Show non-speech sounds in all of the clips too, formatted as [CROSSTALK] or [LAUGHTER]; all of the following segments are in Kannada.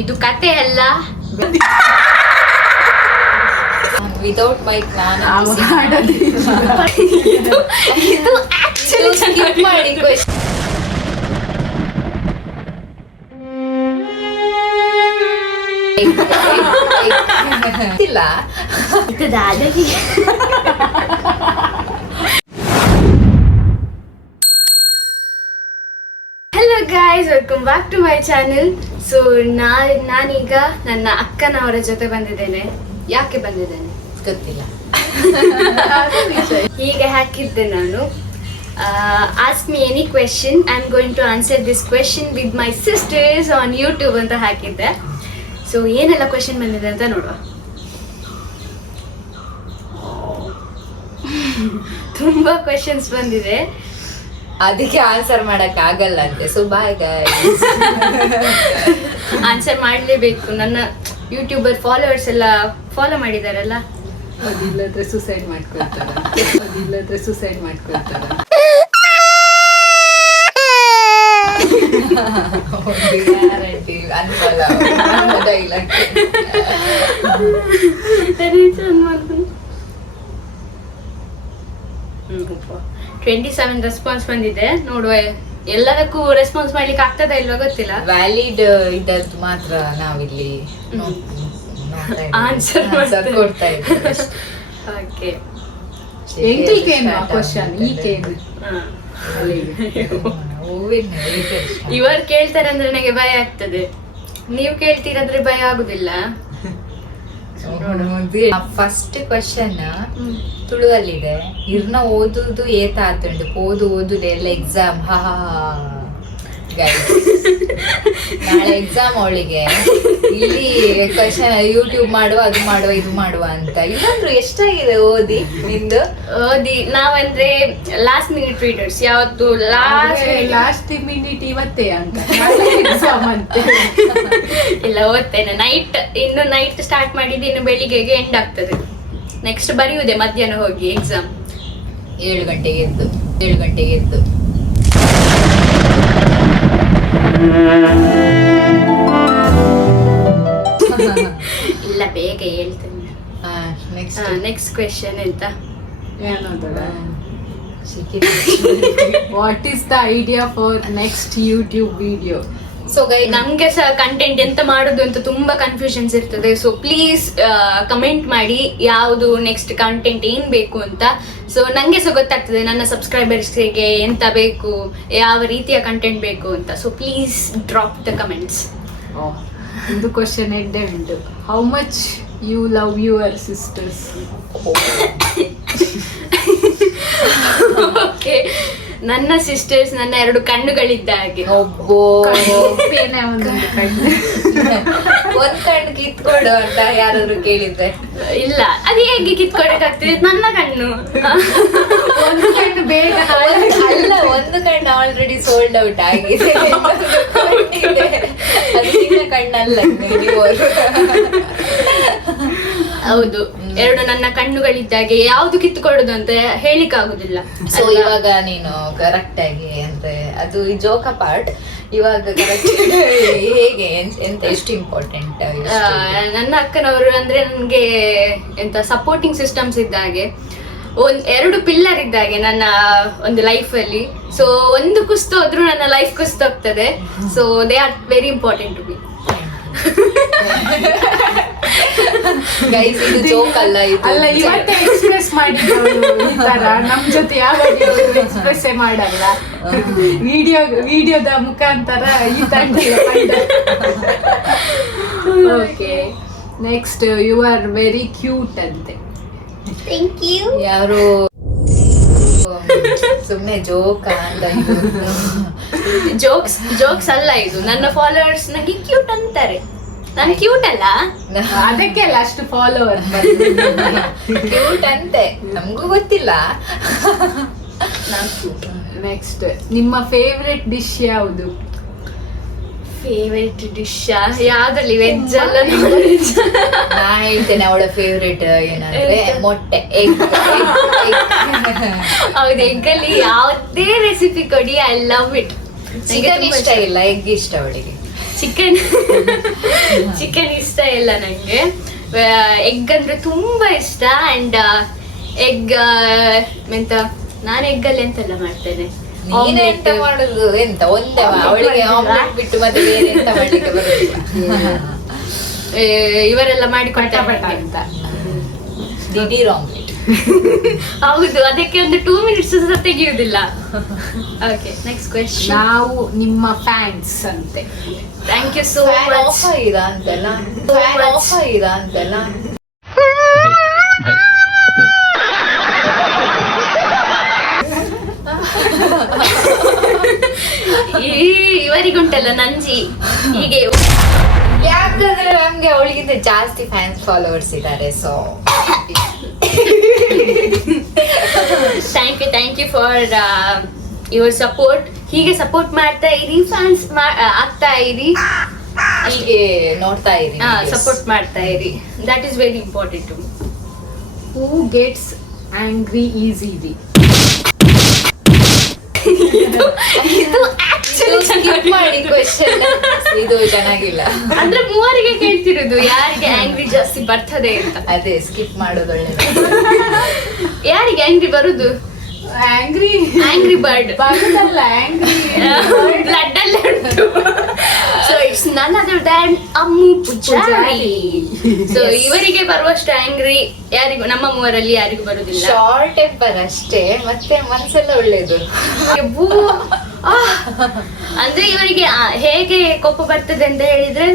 ಇದು ಕತೆ ಅಲ್ಲ. [LAUGHS] ವಿತೌಟ್ ಬೈಕ್ ನಾನು ಇದು [LAUGHS] ಇದು actually skip ಮಾಡಿ. ಇಲ್ಲ ಇದಾದಲ್ಲಿ hello guys welcome back to my channel so ನಾ ನಾನೀಗ ನನ್ನ ಅಕ್ಕನವರ ಜೊತೆ ಬಂದಿದ್ದೇನೆ. ಯಾಕೆ ಬಂದಿದ್ದೇನೆ? ಗೊತ್ತಿಲ್ಲ. [LAUGHS] ಹೀಗೆ ಹಾಕಿದ್ದೆ ನಾನು. Ask me any question I am going to answer this question with my sisters on YouTube ಅಂತ ಹಾಕಿದ್ದೆ. ಸೊ ಏನೆಲ್ಲ ಕ್ವೆಶನ್ ಬಂದಿದೆ ಅಂತ ನೋಡುವ. [LAUGHS] ತುಂಬಾ ಕ್ವೆಶನ್ಸ್ ಬಂದಿದೆ. ಅದಕ್ಕೆ ಆನ್ಸರ್ ಮಾಡಕ್ ಆಗಲ್ಲ ಅಂತೆ. ಸೊ ಬಾಯ್ ಆನ್ಸರ್ ಮಾಡಲೇಬೇಕು. ನನ್ನ ಯೂಟ್ಯೂಬರ್ ಫಾಲೋವರ್ಸ್ ಎಲ್ಲ ಫಾಲೋ ಮಾಡಿದಾರಲ್ಲ? ಅದಿಲ್ಲದ್ರೆ ಸುಸೈಡ್ ಮಾಡ್ಕೊಳ್ತಾರ? ಅದಿಲ್ಲದ್ರೆ ಸುಸೈಡ್ ಮಾಡ್ಕೊಳ್ತಾರ? ಟ್ವೆಂಟಿ ಸೆವೆನ್ ರೆಸ್ಪಾನ್ಸ್ ಬಂದಿದೆ. ನೋಡುವ ಎಲ್ಲದಕ್ಕೂ ರೆಸ್ಪಾನ್ಸ್ ಮಾಡ್ಲಿಕ್ಕೆ ಆಗ್ತದ ಇಲ್ವಾ ಗೊತ್ತಿಲ್ಲ. ವ್ಯಾಲಿಡ್ ಇದ್ದದ್ದು ಮಾತ್ರ ನಾವಿಲ್ಲಿ ಆನ್ಸರ್ ಕೊಡ್ತಾ ಇದ್ದೀವಿ. ಓಕೆ ಇಷ್ಟ. ಇವರು ಕೇಳ್ತಾರೆ ಅಂದ್ರೆ ನನಗೆ ಭಯ ಆಗ್ತದೆ. ನೀವು ಕೇಳ್ತೀರಂದ್ರೆ ಭಯ ಆಗುದಿಲ್ಲ. [LAUGHS] ಫಸ್ಟ್ ಕ್ವಶನ್ ತುಳುವಲ್ಲಿದೆ ಇರ್ನ ಓದುದು ಏತ ಆತುಂಡು ಓದು ಓದುದೆ ಎಲ್ಲ ಎಕ್ಸಾಮ್ ಹಾ ನಾಳೆ ಎಕ್ಸಾಮ್ ಅವಳಿಗೆ. ಇಲ್ಲಿ ಕ್ವಶನ್ ಯೂಟ್ಯೂಬ್ ಮಾಡುವ ಅದು ಮಾಡುವ ಇದು ಮಾಡುವ ಅಂತ. ಇಲ್ಲಂದ್ರು ಎಷ್ಟಾಗಿದೆ ಓದಿ ನಿಂದು? ಓದಿ ನಾವಂದ್ರೆ ಲಾಸ್ಟ್ ಮಿನಿಟ್ ರೀಡರ್ಸ್ ಯಾವತ್ತು ಲಾಸ್ಟ್ ಲಾಸ್ಟ್ ಮಿನಿಟ್ ಇವತ್ತೇ ಅಂತ. ಎಕ್ಸಾಮ್ ಅಂತ. ಇಲ್ಲ ಓದ್ತೇನೆ. ನೈಟ್ ಇನ್ನು ನೈಟ್ ಸ್ಟಾರ್ಟ್ ಮಾಡಿದ್ದು ಇನ್ನು ಬೆಳಿಗ್ಗೆಗೆ ಎಂಡ್ ಆಗ್ತದೆ. ನೆಕ್ಸ್ಟ್ ಬರೆಯುವುದೇ ಮಧ್ಯಾಹ್ನ ಹೋಗಿ ಎಕ್ಸಾಮ್ ಏಳು ಗಂಟೆಗೆ ಎದ್ದು ಏಳು ಗಂಟೆಗೆ ಎದ್ದು. ಇಲ್ಲ ಬೇಗ ಹೇಳ್ತೇನೆ. ನೆಕ್ಸ್ಟ್ ನೆಕ್ಸ್ಟ್ ಕ್ವೆಶನ್ ಎಂತ? What is the idea for next YouTube video so guy ನಮ್ಗೆ ಸಹ ಕಂಟೆಂಟ್ ಎಂತ ಮಾಡುದು ಅಂತ ತುಂಬಾ ಕನ್ಫ್ಯೂಷನ್ಸ್ ಇರ್ತದೆ. ಸೊ ಪ್ಲೀಸ್ ಕಮೆಂಟ್ ಮಾಡಿ ಯಾವುದು ನೆಕ್ಸ್ಟ್ ಕಂಟೆಂಟ್ ಏನ್ ಬೇಕು ಅಂತ. ಸೊ ನಂಗೆ ಸಹ ಗೊತ್ತಾಗ್ತದೆ ನನ್ನ ಸಬ್ಸ್ಕ್ರೈಬರ್ಸ್ಗೆ ಎಂತ ಬೇಕು ಯಾವ ರೀತಿಯ ಕಂಟೆಂಟ್ ಬೇಕು ಅಂತ. So please drop the comments ಒಂದು ಕ್ವಶನ್ ಎಡ್ಡೆ ಉಂಟು. How much you love your sisters okay ನನ್ನ ಸಿಸ್ಟರ್ಸ್ ನನ್ನ ಎರಡು ಕಣ್ಣುಗಳಿದ್ದ ಹಾಗೆ. ಒಬ್ಬೋ ಏನೇ ಒಂದೊಂದು ಕಣ್ಣು. ಒಂದ್ ಕಣ್ಣು ಕಿತ್ಕೊಡು ಅಂತ ಯಾರಾದ್ರೂ ಕೇಳಿದ್ರೆ. ಇಲ್ಲ ಅದು ಹೇಗೆ ಕಿತ್ಕೊಡಕ್ಕಾಗ್ತದೆ? ನನ್ನ ಕಣ್ಣು. ಒಂದು ಕಣ್ಣು ಬೇಗ ಅಲ್ಲ ಒಂದು ಕಣ್ಣು ಆಲ್ರೆಡಿ ಸೋಲ್ಡ್ ಔಟ್ ಆಗಿದೆ. [LAUGHS] ಅದು ಕಣ್ಣಲ್ಲ ಹೌದು. ಎರಡು ನನ್ನ ಕಣ್ಣುಗಳಿದ್ದಾಗೆ ಯಾವ್ದು ಕಿತ್ತುಕೊಳ್ಳುದು ಅಂತ ಹೇಳಿಕ್ ಆಗುದಿಲ್ಲ ಸೊ ಇವಾಗ ನೀನು ಕರೆಕ್ಟ್ ಆಗಿ ಅಂದ್ರೆ ಅದು ಜೋಕ ಪಾರ್ಟ್ ಇವಾಗ ಕರೆಕ್ಟ್ ಹೇಗೆ ಎಂತ- ಎಷ್ಟು ಇಂಪಾರ್ಟೆಂಟ್ ನನ್ನ ಅಕ್ಕನವರು ಅಂದ್ರೆ ನನ್ಗೆ ಎಂತ ಸಪೋರ್ಟಿಂಗ್ ಸಿಸ್ಟಮ್ಸ್ ಇದ್ದಾಗೆ. ಒಂದ್ ಎರಡು ಪಿಲ್ಲರ್ ಇದ್ದಾಗೆ ನನ್ನ ಒಂದು ಲೈಫ್ ಅಲ್ಲಿ. ಸೊ ಒಂದು ಕುಸ್ತು ಹೋದ್ರು ನನ್ನ ಲೈಫ್ ಕುಸ್ತು ಹೋಗ್ತದೆ so they are very important to be [LAUGHS] guys ಇದು ಜೋಕ್ ಅಲ್ಲ ಇದು. ಅಲ್ಲ ಇವತ್ತೇ ಎಕ್ಸ್ಪ್ರೆಸ್ ಮಾಡಿದ್ರು ಈ ತರ. ನಮ್ ಜೊತೆ ಯಾವಾಗ ಎಕ್ಸ್ಪ್ರೆಸ್ ಮಾಡಲ್ಲ. ವಿಡಿಯೋ ವಿಡಿಯೋದ ಮುಖಾಂತರ ಈ ತಂಡ okay next you are very cute ಅಂತೆ. ಥ್ಯಾಂಕ್ ಯು ಯಾರು? ಸುಮ್ಮನೆ ಜೋಕ್ ಅಂತ ಇದು. ಜೋಕ್ಸ್ ಜೋಕ್ಸ್ ಅಲ್ಲ ಇದು. ನನ್ನ ಫಾಲೋವರ್ಸ್ ನಂಗೆ ಕ್ಯೂಟ್ ಅಂತಾರೆ. ನಾನು ಕ್ಯೂಟ್ ಅಲ್ಲ? [LAUGHS] ಅದಕ್ಕೆ ಅಲ್ಲ ಅಷ್ಟು ಫಾಲೋವರ್ ಕ್ಯೂಟ್ ಅಂತೆ. ನಮಗೂ ಗೊತ್ತಿಲ್ಲ. ನೆಕ್ಸ್ಟ್ ನಿಮ್ಮ ಫೇವ್ರೆಟ್ ಡಿಶ್ ಯಾವುದು? ಫೇವ್ರೆಟ್ ಡಿಶ್ ಯಾವ್ದ್ರಲ್ಲಿ ವೆಜ್ ಅಲ್ಲ ನಾ ಹೇಳ್ತೇನೆ ಅವಳ ಫೇವ್ರೆಟ್ ಏನಂದ್ರೆ? ಮೊಟ್ಟೆ ಎಗ್ ಹೌದು ಎಗ್ಗಲ್ಲಿ ಯಾವುದೇ ರೆಸಿಪಿ ಕೊಡಿ ಐ ಲವ್ ಇಟ್ ಚಿಕನ್ ಇಷ್ಟ ಇಲ್ಲ ಎಗ್ ಇಷ್ಟ ಅವಳಿಗೆ. ಚಿಕನ್ ಚಿಕನ್ [LAUGHS] ಇಷ್ಟ ಇಲ್ಲ ನನಗೆ ಎಗ್ ಅಂದ್ರೆ ತುಂಬಾ ಇಷ್ಟ ಅಂಡ್ ಎಗ್ ಎಂತ ನಾನು ಎಗ್ ಅಲ್ಲಿ ಎಂತೆಲ್ಲ ಮಾಡ್ತೇನೆ? ಎಂತ ಮಾಡುದು? ಎಂತ? ಒಂದೇ ಅವಳಿಗೆ ಆಮ್ಲೆಟ್ ಬಿಟ್ಟು ಮತ್ತೆ ಬೇರೆ ಎಂತ ಮಾಡ್ಲಿಕ್ಕೆ ಬರುದಿಲ್ಲ. ಇವರೆಲ್ಲ ಮಾಡಿ ಮಾಡಿಕೊಡ್ತಾರೆ ಅಂತ. ದಿಢೀರ್ ಆಮ್ಲೆಟ್ [LAUGHS] ಹೌದು ಅದಕ್ಕೆ ಒಂದು ಟೂ ಮಿನಿಟ್ಸ್ ಸಹ ತೆಗಿಯುವುದಿಲ್ಲ. ಓಕೆ ನೆಕ್ಸ್ಟ್ ಕ್ವೆಶನ್ ನಾವು ನಿಮ್ಮ ಫ್ಯಾನ್ಸ್ ಅಂತೆ. ಥ್ಯಾಂಕ್ ಯು ಸೋ ಮಚ್ ಆಗಿದೆ ಅಂತೆಲ್ಲ ಆಗಿದೆ ಅಂತೆಲ್ಲ ಇವರಿಗುಂಟಲ್ಲ ನಂಜಿ. ಹೀಗೆ. ಯಾಕಂದ್ರೆ ನಮ್ಗೆ ಅವಳಿಗಿಂತ ಜಾಸ್ತಿ ಫ್ಯಾನ್ಸ್ ಫಾಲೋವರ್ಸ್ ಇದ್ದಾರೆ so thank you thank you for your support ಹೀಗೆ ಸಪೋರ್ಟ್ ಮಾಡ್ತಾ ಇರಿ ಫ್ಯಾನ್ಸ್ ಆಗ್ತಾ ಇರಿ. ಹೀಗೆ ನೋಡ್ತಾ ಇರಿ ಸಪೋರ್ಟ್ ಮಾಡ್ತಾ ಇರಿ. That is very important who gets angry easily ಇದು ಮಾಡಿ ಕ್ವೆಶನ್ ಇದು ಚೆನ್ನಾಗಿಲ್ಲ. ಅಂದ್ರೆ ಮೂವರಿಗೆ ಕೇಳ್ತಿರೋದು ಯಾರಿಗೆ ಆಂಗ್ರಿ ಜಾಸ್ತಿ ಬರ್ತದೆ ಅಂತ. ಅದೇ ಸ್ಕಿಪ್ ಮಾಡೋದು ಒಳ್ಳೆ [LAUGHS] ಯಾರಿಗೆ ಆಂಗ್ರಿ ಬರುದು? ಆಂಗ್ರಿ ಆಂಗ್ರಿ ಬರ್ಡ್ ಅಲ್ಲ ಆಂಗ್ರಿ ಬ್ಲಡ್ ಅಲ್ಲೇ ಉಂಟು. So it's none other than Ammu Pujari so ಇವರಿಗೆ ಬರುವಷ್ಟು ಆಂಗ್ರಿ ಯಾರಿಗೂ ನಮ್ಮ ಮೂವರಲ್ಲಿ ಯಾರಿಗೂ ಬರುದಿಲ್ಲ ಶಾರ್ಟ್ ಟೆಂಪರ್ ಅಷ್ಟೇ ಮತ್ತೆ ಮನಸ್ಸೆಲ್ಲ ಒಳ್ಳೇದು. ಅಂದ್ರೆ ಇವರಿಗೆ ಹೇಗೆ ಕೋಪ ಬರ್ತದೆ ಅಂತ ಹೇಳಿದ್ರೆ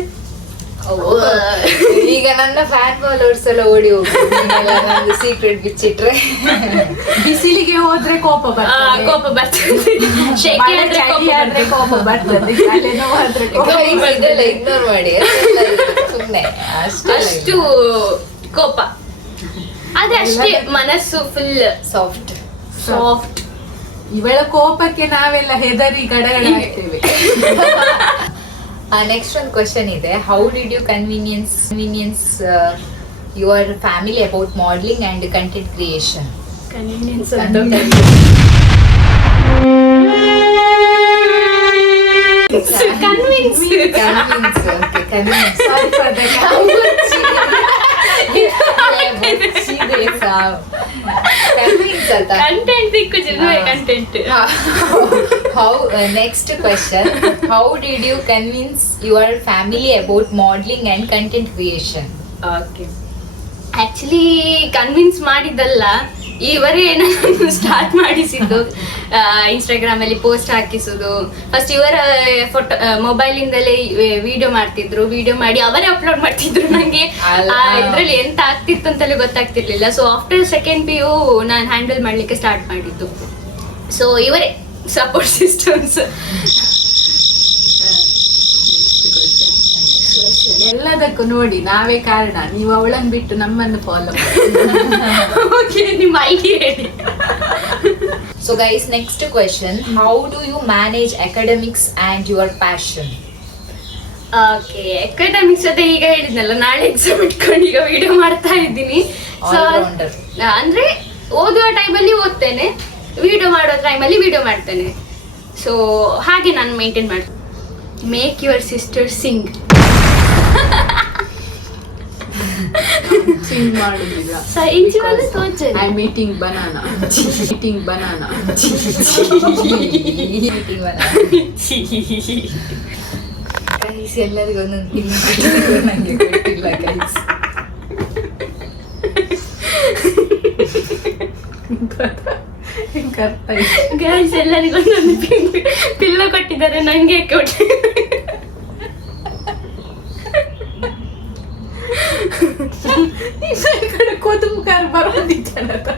ಈಗ ನನ್ನ ಫ್ಯಾನ್ ಫಾಲೋವರ್ಸ್ ಎಲ್ಲ ಓಡಿ ಹೋಗ್ತಾರೆ ಸೀಕ್ರೆಟ್ ಬಿಚ್ಚಿಟ್ರೆ. ಬಿಸಿಲಿಗೆ ಹೋದ್ರೆ ಕೋಪ ಬರ್ತದೆ. ಕೋಪ ಬರ್ತದೆ. ಶೆಕೆ ಆದ್ರೆ ಕೋಪ ಬರ್ತದೆ. ಕೋಪ ಬರ್ತದೆ. ತಲೆನೋವು ಆದ್ರೆ ಕೋಪ ಇದೆಲ್ಲ ಇಗ್ನೋರ್ ಮಾಡಿ ಸುಮ್ಮನೆ ಅಷ್ಟು ಅಷ್ಟು ಕೋಪ. ಅದೇ ಅಷ್ಟೇ ಮನಸ್ಸು ಫುಲ್ ಸಾಫ್ಟ್ ಸಾಫ್ಟ್ ಇವಳ ಕೋಪಕ್ಕೆ ನಾವೆಲ್ಲ ಹೆದರಿ ಗಡಗಡಾಗ್ತೇವೆ [LAUGHS] ನೆಕ್ಸ್ಟ್ ಒಂದು ಕ್ವಶನ್ ಇದೆ. How did you convenience convenience your family about modeling and content creation convenience convince convince convince Sorry for the convince ಅಂತ ಕಂಟೆಂಟ್ ಸಿಕ್ಕು ಜನ content how uh, next question. How did you convince your family about modeling and content creation? Okay actually convince ಮಾಡಿದ್ದಲ್ಲ. ಇವರೇ ನಾನು ಸ್ಟಾರ್ಟ್ ಮಾಡಿಸಿದ್ದು? ಇನ್ಸ್ಟಾಗ್ರಾಮ್ ಅಲ್ಲಿ ಪೋಸ್ಟ್ ಹಾಕಿಸುದು. ಫಸ್ಟ್ ಇವರ ಫೋಟೋ ಮೊಬೈಲಿಂದಲೇ ವಿಡಿಯೋ ಮಾಡ್ತಿದ್ರು. ವಿಡಿಯೋ ಮಾಡಿ ಅವರೇ ಅಪ್ಲೋಡ್ ಮಾಡ್ತಿದ್ರು ನಂಗೆ. ಅಲ್ಲ. ಇದ್ರಲ್ಲಿ ಎಂತ ಆಗ್ತಿತ್ತು ಅಂತಲೇ ಗೊತ್ತಾಗ್ತಿರ್ಲಿಲ್ಲ. So after second P U ನಾನು ಹ್ಯಾಂಡಲ್ ಮಾಡ್ಲಿಕ್ಕೆ ಸ್ಟಾರ್ಟ್ ಮಾಡಿದ್ದು. ಸೊ ಇವರೇ ಸಪೋರ್ಟ್ ಸಿಸ್ಟಮ್ಸ್ ಎಲ್ಲದಕ್ಕೂ ನೋಡಿ ನಾವೇ ಕಾರಣ. ನೀವು ಅವಳನ್ನು ಬಿಟ್ಟು ನಮ್ಮನ್ನು ಫಾಲೋ ಓಕೆ ನಿಮ್ಮ ಐಡಿ ಹೇಳಿ. So guys next question. How do you manage academics and your passion? Okay academics ಅದೇ ಈಗ ಹೇಳಿದ್ನಲ್ಲ ನಾಳೆ ಎಕ್ಸಾಮ್ ಇಟ್ಕೊಂಡು ಈಗ ವಿಡಿಯೋ ಮಾಡ್ತಾ ಇದ್ದೀನಿ. ಸೊ. ಅಂದ್ರೆ ಓದುವ ಟೈಮಲ್ಲಿ ಓದ್ತೇನೆ. ವಿಡಿಯೋ ಮಾಡೋ ಟೈಮಲ್ಲಿ ವಿಡಿಯೋ ಮಾಡ್ತೇನೆ. ಸೊ ಹಾಗೆ ನಾನು ಮೇಂಟೈನ್ ಮಾಡ್ತೇನೆ. Make your sister sing sing ಮಾಡುದಿಲ್ಲ ಇಂಚಿನಲ್ಲಿ ತೋಚನೆ I meeting banana meeting banana guys ಎಲ್ಲರಿಗೂ ಒಂದೊಂದು ನನಗೆ ಗೊತ್ತಿಲ್ಲ ಗೈಸ್. [LAUGHS] ಗೈಸ್ ಎಲ್ಲರಿಗೂ ಒಂದೊಂದು ಪಿಲ್ಲ ಕೊಟ್ಟಿದ್ದಾರೆ ನಂಗೆ ಕೊಟ್ಟಿ ಈ ಕಡೆ ಕೊದುಮುಖಾರ್ ಬರೋದಿದ್ದಾನಲ್ಲ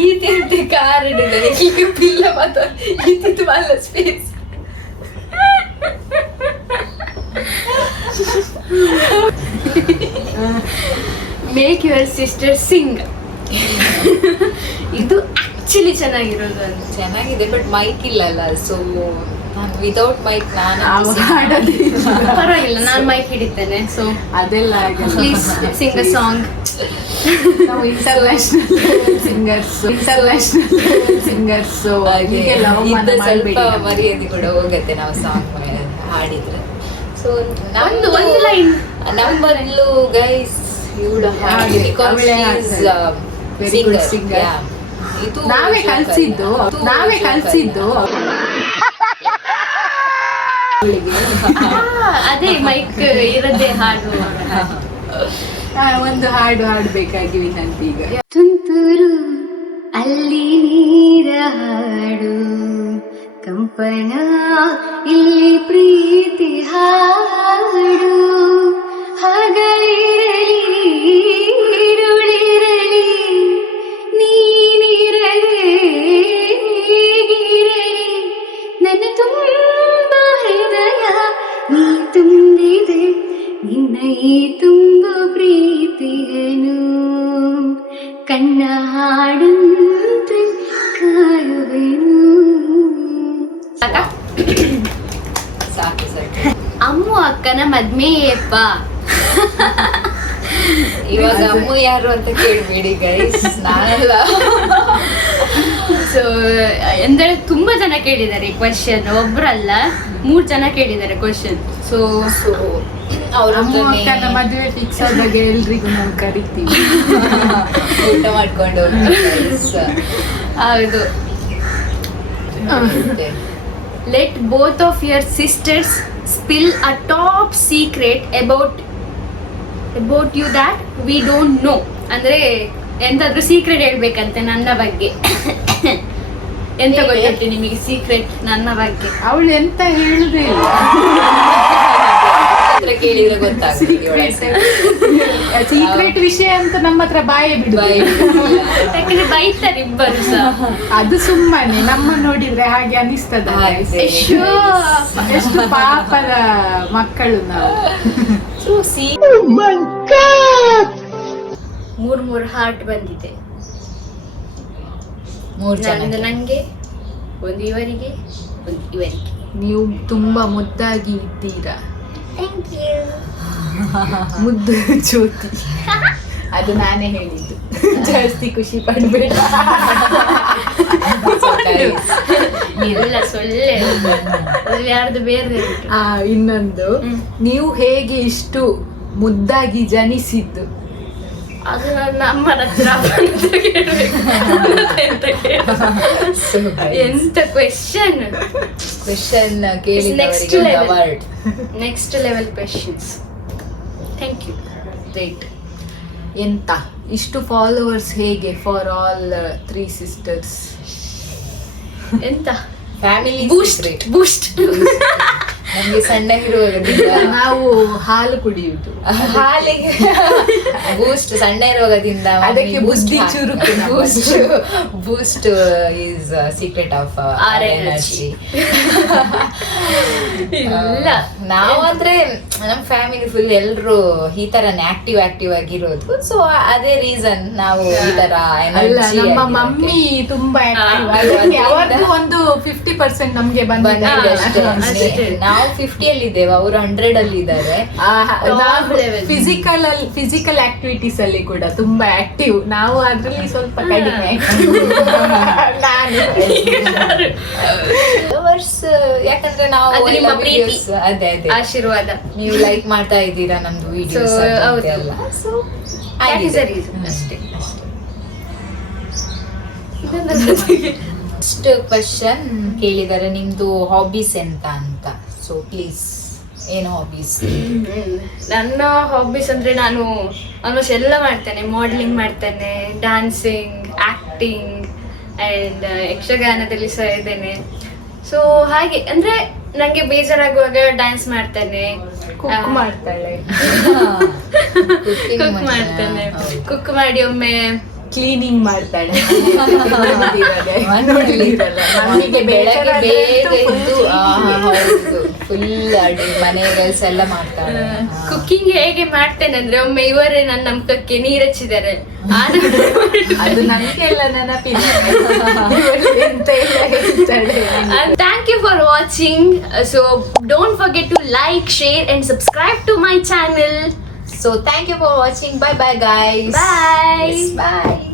ಈತೆ ಕಾರ್ ಹಿಡಿದರೆ ಈಗ ಪಿಲ್ಲ ಮಾತ್ರ ಅಲ್ಲ space make your sister sing ಇದು ಆಕ್ಚುಲಿ ಚೆನ್ನಾಗಿರೋದು ಅಂತ. ಚೆನ್ನಾಗಿದೆ ಬಟ್ ಮೈಕ್ ಇಲ್ಲಲ್ಲ ಸೊ ನಾನು ವಿತೌಟ್ ಮೈಕ್ ನಾನು. ಪರವಾಗಿಲ್ಲ ನಾನು ಮೈಕ್ ಹಿಡಿತೇನೆ ಸೊ ಅದೆಲ್ಲ ಪ್ಲೀಸ್ ಸಿಂಗ್ ಅ ಸಾಂಗ್ ನಾವು ಇಂಟರ್ನ್ಯಾಷನಲ್ ಸಿಂಗರ್ಸ್ ಇಂಟರ್ನ್ಯಾಷನಲ್ ಸಿಂಗರ್ಸ್ ಹೀಗೆಲ್ಲ ಸ್ವಲ್ಪ ಮರ್ಯಾದೆ ಕೂಡ ಹೋಗುತ್ತೆ ನಾವು ಸಾಂಗ್ ಹಾಡಿದ್ರೆ. ಸೊ ಒಂದು ಒಂದು ನಂಬರ್ ನಮ್ಮಲ್ಲೂ ಗೈಸ್ ಇವಳು ಹಾಗೆ, singer. ನಾವೇ ಕಲ್ಸಿದ್ದು ನಾವೇ ಕಲ್ಸಿದ್ದು ಅದೇ ಮೈಕ್ ಇರದೇ ಹಾಡು ಆ, ಒಂದು ಹಾಡು ಹಾಡ್ಬೇಕಾಗಿ ವಿನಂತಿ ಈಗ. ತುಂತುರು ಅಲ್ಲಿ ನೀರ ಹಾಡು. ಕಂಪನ ಇಲ್ಲಿ ಪ್ರೀತಿ ಹಾಡು. ಹಗಲಿರಲಿ ತುಂಬ ಹೃದಯ ನೀ ತುಂಬಿದೆ ನಿನ್ನ ಈ ತುಂಬು ಪ್ರೀತಿಯನು ಕಣ್ಣ ಹಾಡಂತೆ ಕಾಯುವೆನು? ಅಮ್ಮು ಅಕ್ಕನ ಮದ್ಮೆಯಪ್ಪ ಇವಾಗ ಅಮ್ಮು ಯಾರು ಅಂತ ಕೇಳ್ಬೇಡಿ ಗೈಸ್ ನಾನಲ್ಲ. ಸೊ ಎಂದರೆ ತುಂಬಾ ಜನ ಕೇಳಿದ್ದಾರೆ ಕ್ವಶನ್ ಒಬ್ರಲ್ಲ ಮೂರು ಜನ ಕೇಳಿದ್ದಾರೆ ಕ್ವಶನ್ ಸೊ ಸೊ ಅವ್ರ ಅಕ್ಕನ ಮದುವೆ ಫಿಕ್ಸ್ ಆದಾಗ ಎಲ್ರಿಗೂ ನಾವು ಕರಿತೀವಿ. [LAUGHS] ಊಟ ಮಾಡ್ಕೊಂಡು ಹೌದು. Let both of your sisters spill a top secret about about you that we don't know ಅಂದ್ರೆ ಎಂತಾದ್ರೂ ಸೀಕ್ರೆಟ್ ಹೇಳ್ಬೇಕಂತೆ ನನ್ನ ಬಗ್ಗೆ. ಎಂತ ಗೊತ್ತಿ ಗೊತ್ತುಂಟು ನಿಮಗೆ ಸೀಕ್ರೆಟ್ ನನ್ನ ಬಗ್ಗೆ? ಅವಳು ಎಂತ ಹೇಳುದೇ ಇಲ್ಲ. ಹತ್ರ ಕೇಳಿದ್ರೆ ಗೊತ್ತಾಗ್ತದೆ ಸೀಕ್ರೆಟ್ ವಿಷಯ ಅಂತ ನಮ್ಮ ಹತ್ರ ಬಾಯೇ ಬಿಡುದು. ಬಾಯಿ ಯಾಕಂದ್ರೆ ಬೈತಾರೆ ಇಬ್ಬರು ಸಹ. ಅದು ಸುಮ್ಮನೆ ನಮ್ಮ ನೋಡಿದ್ರೆ ಹಾಗೆ ಅನಿಸ್ತದ. ಎಷ್ಟು ಪಾಪದ ಮಕ್ಕಳು ನಾವು. ಸಿ ಮೂರ್ ಮೂರ್ ಹಾರ್ಟ್ ಬಂದಿದೆ. ಮೂರ್ ಜನ. ನಂಗೆ ಒಂದು ಇವರಿಗೆ ಒಂದು ಇವರಿಗೆ. ನೀವು ತುಂಬಾ ಮುದ್ದಾಗಿ ಇದ್ದೀರಾ? [LAUGHS] ಮುದ್ದು ಜ್ಯೋತಿ. ಅದು ನಾನೇ ಹೇಳಿದ್ದು. ಜಾಸ್ತಿ ಖುಷಿ ಪಡ್ಬೇಡ. [LAUGHS] ಇಲ್ಲ ಸೊಳ್ಳೆ ಯಾರ್ದು ಬೇರೆ ಆ ಇನ್ನೊಂದು. ನೀವು ಹೇಗೆ ಇಷ್ಟು ಮುದ್ದಾಗಿ ಜನಿಸಿದ್ದು? ಅದು ನನ್ನ ಅಮ್ಮನ ಹತ್ರ ಕೇಳ್ಬೇಕು. ಎಂತ ಕ್ವೆಶನ್ ಕ್ವೆಶನ್ ಕೇಳಿ level. Award next level questions thank you right ಎಂತ? ಇಷ್ಟು ಫಾಲೋವರ್ಸ್ ಹೇಗೆ ಫಾರ್ ಆಲ್ ತ್ರೀ ಸಿಸ್ಟರ್ಸ್ ಎಂತ? ಫ್ಯಾಮಿಲಿ ಬೂಸ್ಟ್ ಬೂಸ್ಟ್ ಸಣ್ಣ ಸಣ್ಣಗಿರುವಾಗದಿಂದ [LAUGHS] ನಾವು ಹಾಲು ಕುಡಿಯುವುದು. ಹಾಲಿಗೆ. ಬೂಸ್ಟ್ ಸಣ್ಣ ಇರುವಾಗದಿಂದ ಅದಕ್ಕೆ ಬುದ್ಧಿ ಚುರುಕು boost boost is secret of our energy ಇಲ್ಲ. ನಾವಂದ್ರೆ ನಮ್ಮ ಫ್ಯಾಮಿಲಿ ಫುಲ್ ಎಲ್ರು ಈ ತರನೇ ಆಕ್ಟಿವ್ ಆಕ್ಟಿವ್ ಆಗಿರೋದು. ಸೊ ಅದೇ ರೀಸನ್ ನಾವು ಈ ತರ ಎನರ್ಜಿ ನಮ್ಮ ಮಮ್ಮಿ ತುಂಬಾ active. ಅವರದ್ದು ಒಂದು ಫಿಫ್ಟಿ ಪರ್ಸೆಂಟ್ ನಮ್ಗೆ ಬಂದಿದೆ. ಬಂದಿದೆ ಅಷ್ಟೇ. ಅಷ್ಟೇ. ನಾವು ಫಿಫ್ಟಿ ಅಲ್ಲಿ ಇದ್ದೇವೆ ಅವರು ಹಂಡ್ರೆಡ್ ಅಲ್ಲಿ ಇದ್ದಾರೆ. ಫಿಸಿಕಲ್ ಅಲ್ಲಿ ಫಿಸಿಕಲ್ ಆಕ್ಟಿವಿಟೀಸ್ ಅಲ್ಲಿ ಕೂಡ ತುಂಬಾ ಆಕ್ಟಿವ್ ನಾವು ಅದ್ರಲ್ಲಿ ಸ್ವಲ್ಪ ಕಡಿಮೆ Followers, [LAUGHS] ಯಾಕಂದ್ರೆ ನಾವು ಅದು ನಿಮ್ಮ ಎಲ್ಲ ಪ್ರೀತಿ. videos- ಅದೇ ಅದೇ ಆಶೀರ್ವಾದ ನೀವು ಲೈಕ್ ಮಾಡ್ತಾ ಇದ್ದೀರಾ ನಮ್ದು ವಿಡಿಯೋಸ್ So, ಹೌದು. So That is the reason. ಅಷ್ಟೇ. ನೆಕ್ಸ್ಟ್ ಕ್ವಶನ್ ಕೇಳಿದ್ದಾರೆ ನಿಮ್ದು ಹಾಬೀಸ್ ಎಂತ ಅಂತ ಸೊ ಪ್ಲೀಸ್ ಏನು ಹಾಬೀಸ್ ನನ್ನ ಹಾಬೀಸ್ ಅಂದ್ರೆ ನಾನು ಆಲ್ಮೋಸ್ಟ್ ಎಲ್ಲ ಮಾಡ್ತೇನೆ. ಮಾಡಲಿಂಗ್ ಮಾಡ್ತೇನೆ ಡ್ಯಾನ್ಸಿಂಗ್ ಆ್ಯಕ್ಟಿಂಗ್ ಆ್ಯಂಡ್ ಯಕ್ಷಗಾನದಲ್ಲಿ ಸಹ ಇದ್ದೇನೆ. ಸೊ ಹಾಗೆ ಅಂದರೆ ನನಗೆ ಬೇಜಾರಾಗುವಾಗ ಡ್ಯಾನ್ಸ್ ಮಾಡ್ತೇನೆ. ಕುಕ್ ಮಾಡ್ತಾಳೆ. [LAUGHS] ಕುಕ್ ಮಾಡ್ತೇನೆ. ಕುಕ್ ಮಾಡಿ ಒಮ್ಮೆ ಕ್ಲೀನಿಂಗ್ ಮಾಡ್ತಾಳೆ. [LAUGHS] ನಮಗೆ ಬೆಳಗ್ಗೆ ಬೇಗ ಎದ್ದು ಫುಲ್ ಅಡಿ ಮನೆ ಕೆಲಸ ಎಲ್ಲ ಮಾಡ್ತಾಳೆ. ಕುಕ್ಕಿಂಗ್ ಹೇಗೆ ಮಾಡ್ತೇನೆ ಅಂದ್ರೆ ಒಮ್ಮೆ ಇವರೇ ನನ್ನ ನಮ್ಕಕ್ಕೆ ನೀರ್ ಹಚ್ಚಿದ್ದಾರೆ. ಅದು ನನಗೆ ಎಲ್ಲ ನೆನಪಿಲ್ಲ thank you for watching so don't forget to like share and subscribe to my channel So, thank you for watching. Bye-bye, guys. Bye. Yes, bye.